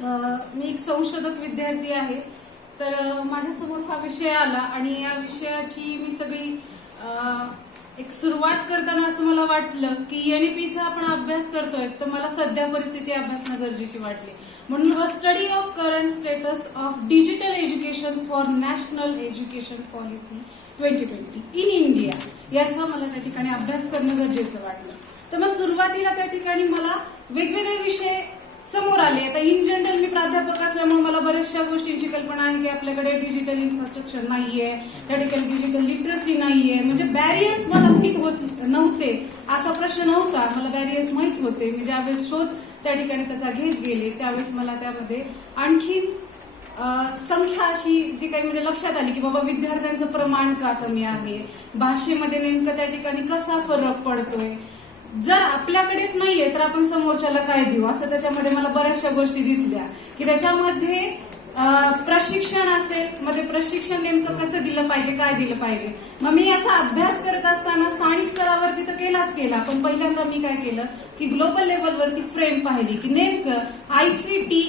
मी एक संशोधक विद्यार्थी आहे. तर माझ्यासमोर हा विषय आला आणि या विषयाची मी सगळी एक सुरुवात करताना असं मला वाटलं की एनईपीचा आपण अभ्यास करतोय तर मला सध्या परिस्थिती अभ्यासणं गरजेची वाटली. म्हणून study of current status of digital education for national education policy 2020 in India याचा मला त्या ठिकाणी अभ्यास करणं गरजेचं वाटलं. तर मग सुरुवातीला त्या ठिकाणी मला वेगवेगळे विषय समोर आले. आता इन जनरल मी प्राध्यापक असल्यामुळे मला बऱ्याचशा गोष्टींची कल्पना आहे की आपल्याकडे डिजिटल इन्फ्रास्ट्रक्चर नाहीये, त्या ठिकाणी डिजिटल लिटरसी नाहीये, म्हणजे बॅरियर्स मला माहीत होत नव्हते असा प्रश्न नव्हता. मला बॅरियर्स माहीत होते. मी ज्यावेळेस शोध त्या ठिकाणी त्याचा घेत गेले त्यावेळेस मला त्यामध्ये आणखी संख्या अशी जी काही म्हणजे लक्षात आली की बाबा विद्यार्थ्यांचं प्रमाण का कमी आहे, भाषेमध्ये नेमकं त्या ठिकाणी कसा फरक पडतोय, जर आपल्याकडेच नाहीये तर आपण समोरच्याला काय देऊ, असं त्याच्यामध्ये मला बऱ्याचशा गोष्टी दिसल्या की त्याच्यामध्ये प्रशिक्षण असेल, मध्ये प्रशिक्षण नेमकं कसं दिलं पाहिजे, काय दिलं पाहिजे. मग मी याचा अभ्यास करत असताना स्थानिक स्तरावरती तर केलाच केला, पण पहिल्यांदा मी काय केलं की ग्लोबल लेवलवरती फ्रेम पाहिली की नेमकं आयसीटी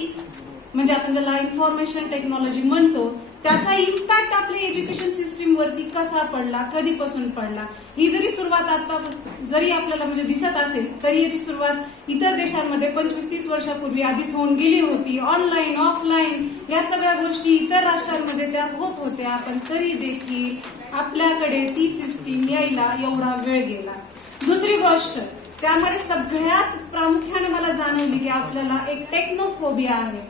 म्हणजे आपण ज्याला इन्फॉर्मेशन टेक्नॉलॉजी म्हणतो त्याचा इम्पॅक्ट आपल्या एज्युकेशन सिस्टीम वरती कसा पडला, कधीपासून पडला. ही जरी सुरुवात आता जरी आपल्याला म्हणजे दिसत असेल तरी याची सुरुवात इतर देशांमध्ये 25-30 वर्षापूर्वी आधीच होऊन गेली होती. ऑनलाईन ऑफलाईन या सगळ्या गोष्टी इतर राष्ट्रांमध्ये त्या होत होत्या, पण तरी देखील आपल्याकडे ती सिस्टीम यायला एवढा वेळ गेला. दुसरी गोष्ट त्यामध्ये सगळ्यात प्रामुख्याने मला जाणवली की आपल्याला एक टेक्नोफोबिया आहे.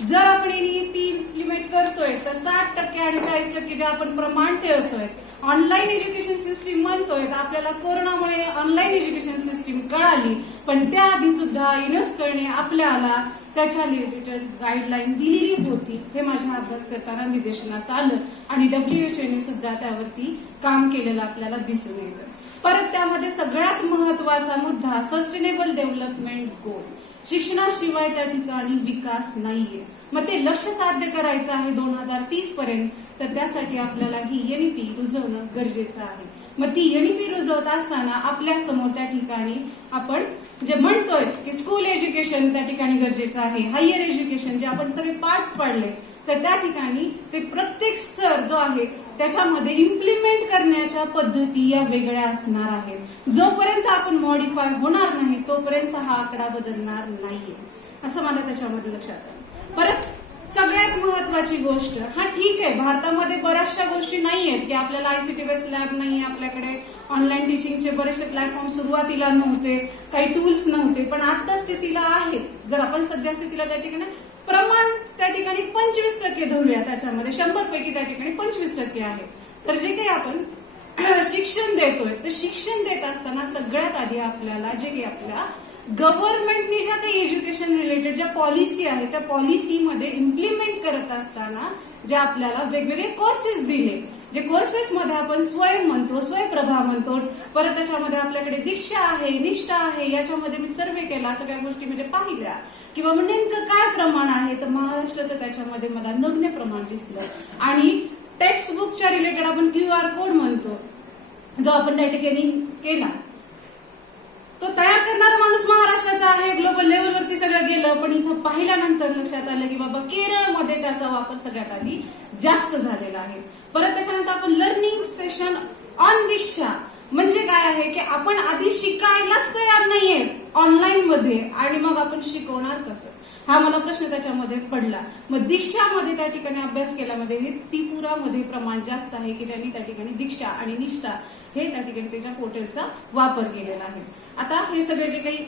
जर आपण एनईपी इम्प्लिमेंट करतोय तर 60% आणि 40% जे आपण प्रमाण ठेवतोय ऑनलाईन एज्युकेशन सिस्टीम म्हणतोय तर आपल्याला कोरोनामुळे ऑनलाईन एज्युकेशन सिस्टीम कळाली, पण त्याआधी सुद्धा युनेस्कोने आपल्याला त्याच्या रिलेटेड गाईडलाईन दिलेली होती. हे माझ्या अभ्यास करताना निदर्शनास आलं आणि डब्ल्यूएचओने सुद्धा त्यावरती काम केलेलं आपल्याला दिसून येतं. परत त्यामध्ये सगळ्यात महत्वाचा मुद्दा सस्टेनेबल डेव्हलपमेंट गोल. शिक्षणाशिवाय त्या ठिकाणी विकास नाहीये. मग ते लक्ष साध्य करायचं आहे 2030 पर्यंत, तर त्यासाठी आपल्याला ही एनईपी रुजवणं गरजेचं आहे. मग ती एनईपी रुजवत असताना आपल्या समोर त्या ठिकाणी आपण जे म्हणतोय की स्कूल एज्युकेशन त्या ठिकाणी गरजेचं आहे, हायर एज्युकेशन जे आपण सगळे पार्ट्स पाडले तर त्या ठिकाणी ते प्रत्येक स्तर जो आहे त्याच्यामध्ये इम्प्लिमेंट करण्याच्या पद्धती या वेगळ्या असणार आहेत. जोपर्यंत आपण मॉडिफाय होणार नाही तोपर्यंत हा आकडा बदलणार नाहीये असं मला त्याच्यामध्ये लक्षात आलं. परत सगळ्यात महत्वाची गोष्ट, हा ठीक आहे भारतामध्ये बऱ्याचशा गोष्टी नाहीयेत की आपल्याला आयसीटी बेस लॅब नाही, आपल्याकडे ऑनलाईन टीचिंगचे बरेचसे प्लॅटफॉर्म सुरुवातीला नव्हते, काही टूल्स नव्हते, पण आता स्थितीला आहेत. जर आपण सध्या स्थितीला त्या ठिकाणी प्रमाण त्या ठिकाणी 25% धरूया, त्याच्यामध्ये 100 पैकी त्या ठिकाणी 25% आहे. तर जे काही आपण शिक्षण देतोय तर शिक्षण देत असताना सगळ्यात आधी आपल्याला जे काही आपल्या गव्हर्नमेंटने ज्या काही एज्युकेशन रिलेटेड ज्या पॉलिसी आहे त्या पॉलिसीमध्ये इम्प्लिमेंट करत असताना जे आपल्याला वेगवेगळे कोर्सेस दिले, जे कोर्सेस मध्ये आपण स्वयं म्हणतो, स्वयंप्रभा म्हणतो, परत त्याच्यामध्ये आपल्याकडे दीक्षा आहे, निष्ठा आहे, याच्यामध्ये मी सर्वे केला, सगळ्या गोष्टी म्हणजे पाहिल्या किंवा नेमकं काय प्रमाण आहे. तर महाराष्ट्र तर त्याच्यामध्ये मला नग्न प्रमाण दिसलं. आणि टेक्स्ट बुकच्या रिलेटेड आपण QR कोड म्हणतो जो आपण त्या ठिकाणी केला तो तयार करणारा माणूस महाराष्ट्राचा आहे. ग्लोबल लेवलवरती सगळं गेलं, पण इथं पाहिल्यानंतर लक्षात आलं की बाबा केरळमध्ये त्याचा वापर सगळ्यात आधी जास्त झालेला आहे. परत त्याच्यानंतर आपण लर्निंग सेशन ऑन दीक्षा म्हणजे काय आहे की आपण आधी शिकायलाच तयार नाहीये ऑनलाईन मध्ये आणि मग आपण शिकवणार कसं, हा मला प्रश्न त्याच्यामध्ये पडला. मग दीक्षामध्ये त्या ठिकाणी अभ्यास केल्यामध्ये त्रिपुरामध्ये प्रमाण जास्त आहे की ज्यांनी त्या ठिकाणी दीक्षा आणि निष्ठा हे त्या ठिकाणी त्याच्या पोर्टलचा वापर केलेला आहे. आता हे सगळे जे काही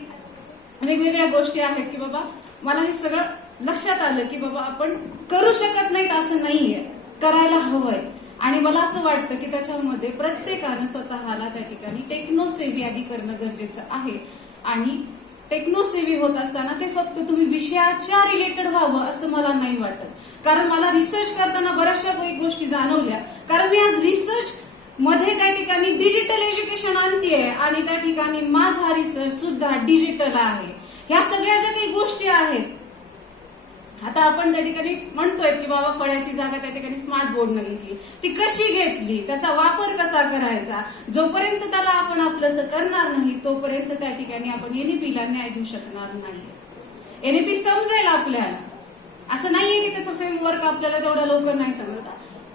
वेगवेगळ्या गोष्टी आहेत की बाबा मला हे सगळं लक्षात आलं की बाबा आपण करू शकत नाहीत असं नाहीये, करायला हवंय. आणि मला असं वाटतं की त्याच्यामध्ये प्रत्येकानं स्वतःला त्या ठिकाणी टेक्नोसेव्ही आधी करणं गरजेचं आहे. आणि टेक्नोसेव्ही होत असताना ते फक्त तुम्ही विषयाच्या रिलेटेड व्हावं असं मला नाही वाटत, कारण मला रिसर्च करताना बऱ्याचशा गोष्टी जाणवल्या. कारण मी आज रिसर्च मध्ये त्या ठिकाणी डिजिटल एज्युकेशन आणतीये आणि त्या ठिकाणी माझा रिसर्च सुद्धा डिजिटल आहे. ह्या सगळ्या ज्या काही गोष्टी आहेत आता आपण त्या ठिकाणी म्हणतोय की बाबा फळ्याची जागा त्या ठिकाणी स्मार्ट बोर्डनं घेतली, ती कशी घेतली, त्याचा वापर कसा करायचा, जोपर्यंत त्याला आपण आपलंसं करणार नाही तोपर्यंत त्या ठिकाणी आपण एनईपीला न्याय देऊ शकणार नाही. एनईपी समजेल आपल्याला असं नाहीये की त्याचं फ्रेमवर्क आपल्याला तेवढ्या लवकर नाही समजत.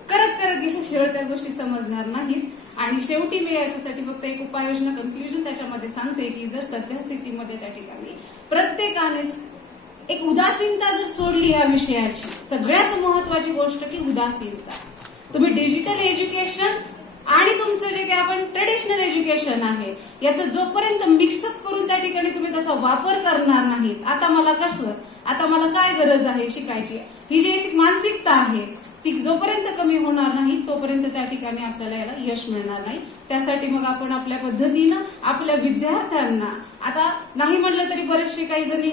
करत करत गेल्याशिवाय त्या गोष्टी समजणार नाहीत. आणि शेवटी मी याच्यासाठी फक्त एक उपाययोजना कन्क्ल्युजन त्याच्यामध्ये सांगते की जर सध्या स्थितीमध्ये त्या ठिकाणी प्रत्येकानेच एक उदासीनता जर सोडली या विषयाची, सगळ्यात महत्वाची गोष्ट की उदासीनता. तुम्ही डिजिटल एज्युकेशन आणि तुमचं जे काही आपण ट्रेडिशनल एज्युकेशन आहे याचं जोपर्यंत मिक्सअप करून त्या ठिकाणी तुम्ही त्याचा वापर करणार नाहीत, आता मला कसं, आता मला काय गरज आहे शिकायची, ही जी एक मानसिकता आहे ती जोपर्यंत कमी होणार नाही तोपर्यंत त्या ठिकाणी आपल्याला याला यश मिळणार नाही. त्यासाठी मग आपण आपल्या पद्धतीनं आपल्या विद्यार्थ्यांना, आता नाही म्हटलं तरी बरेचसे काही जणी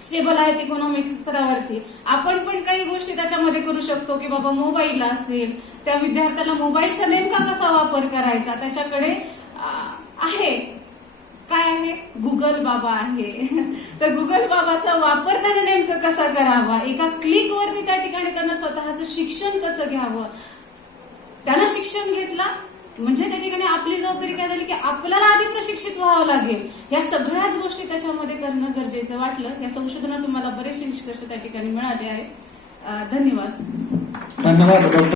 स्टेबल आहेत इकॉनॉमिक स्तरावरती, आपण पण काही गोष्टी त्याच्यामध्ये करू शकतो की बाबा मोबाईल असेल, त्या विद्यार्थ्याला मोबाईलचा नेमका कसा वापर करायचा त्याच्याकडे आहे, काय आहे, गुगल बाबा आहे. तर गुगल बाबाचा वापर त्याने नेमकं कसा करावा, एका क्लिकवरती त्या ठिकाणी त्यांना स्वतःचं शिक्षण कसं घ्यावं, त्यानं शिक्षण घेतला म्हणजे त्या ठिकाणी आपली जबाबदारी काय झाली की आपल्याला आधी प्रशिक्षित व्हावं लागेल. या सगळ्याच गोष्टी त्याच्यामध्ये करणं गरजेचं वाटलं. या संशोधनातून मला बरेचसे निष्कर्ष त्या ठिकाणी मिळाले आहेत. धन्यवाद.